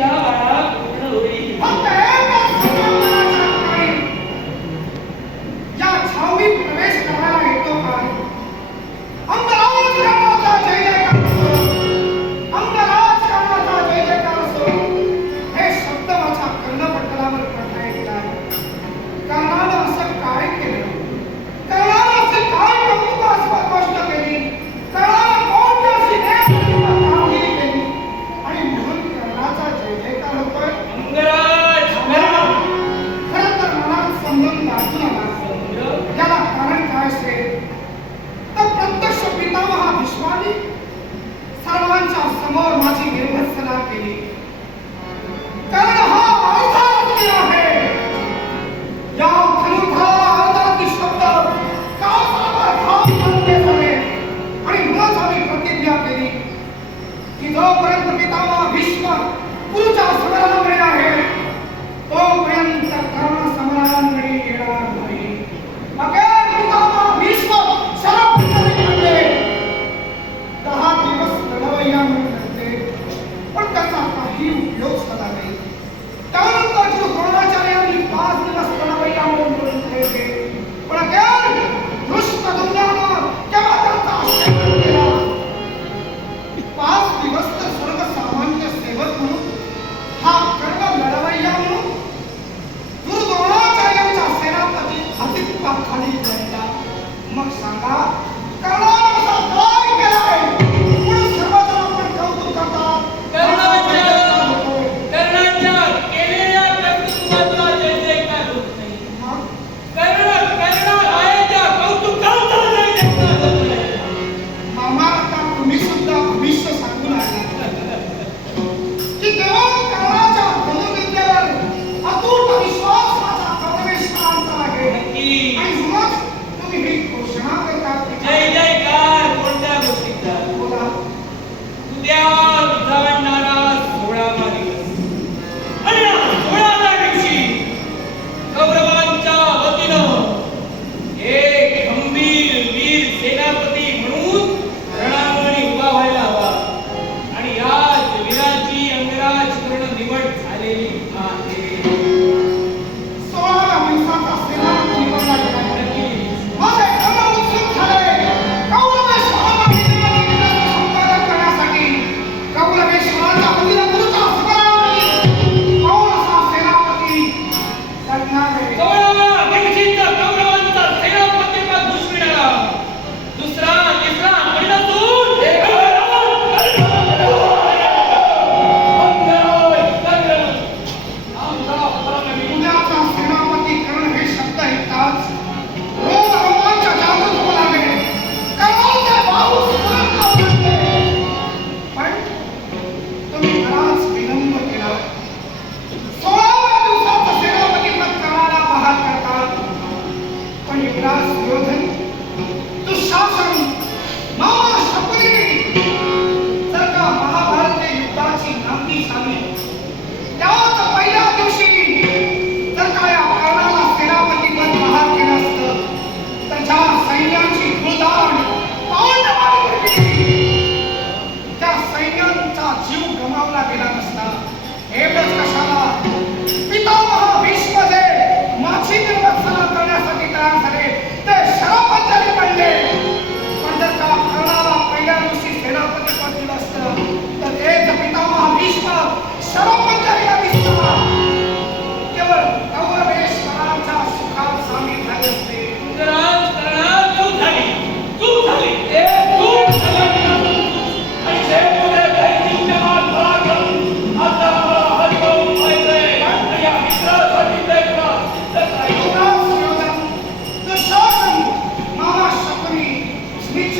Yeah. Okay.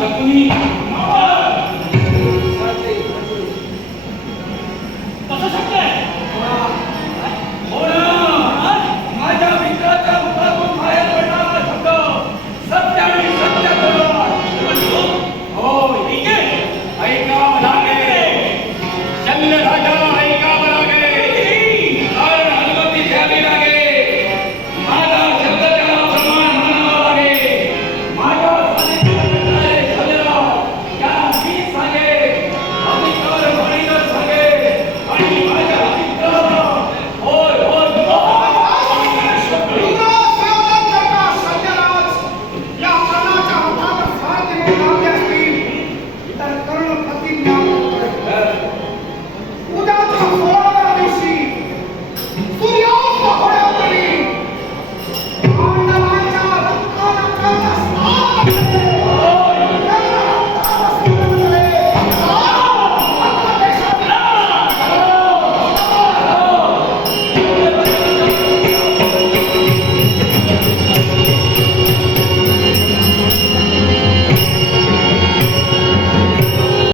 जखमी कसं झालं